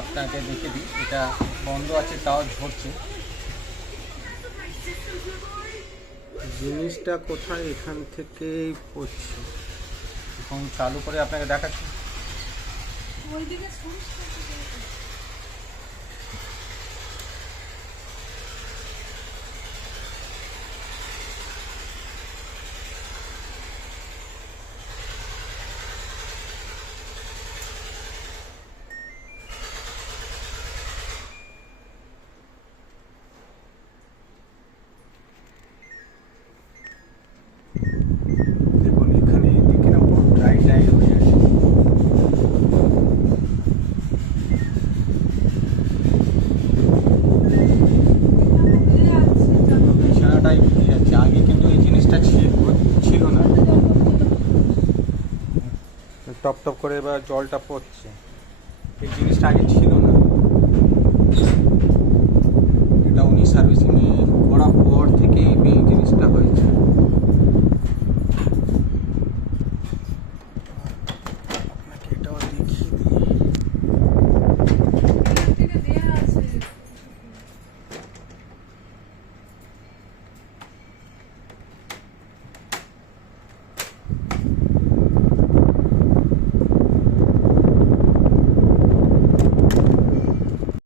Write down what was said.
আপনাকে দেখে দিই, এটা বন্ধ আছে তাও ঝরছে। জিনিসটা কোথায় এখান থেকেই পড়ছে। এখন চালু করে আপনাকে দেখাচ্ছি। দেখুন এখানে এদিকে না পুরো ড্রাই ড্রাই হয়ে আছে। বিছানাটাই ভিজে যাচ্ছে। আগে কিন্তু এই জিনিসটা ছিল না। টপ টপ করে এবার জলটা পড়ছে। এই জিনিসটা আগে ছিল না।